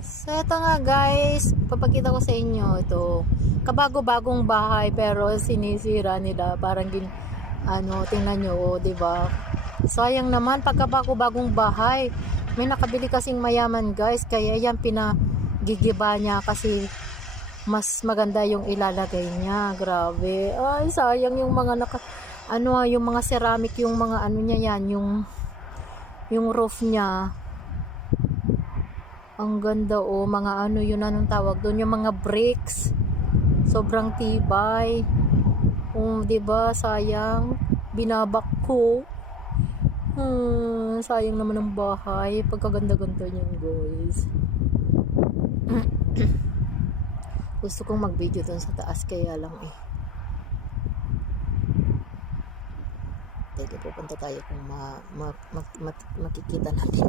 So ito nga guys, papakita ko sa inyo ito. Kabago-bagong bahay pero sinisira nila. Parang tingnan nyo, oh, 'di ba? Sayang naman pagkabago-bagong bahay. May nakabili kasing mayaman guys, kaya yan pinagigiba niya kasi mas maganda yung ilalagay niya. Grabe. Ay, sayang yung mga yung mga ceramic, yung mga niya yan, yung roof niya. Ang ganda, oh, mga yun, anong tawag doon, yung mga bricks. Sobrang tibay. Oh, 'di ba? Sayang. Binabak ko. Sayang naman ang bahay. Pagkaganda-ganda niyan, guys. Gusto kong mag-video doon sa taas, kaya lang eh. Teka, pupunta tayo kung makikita natin.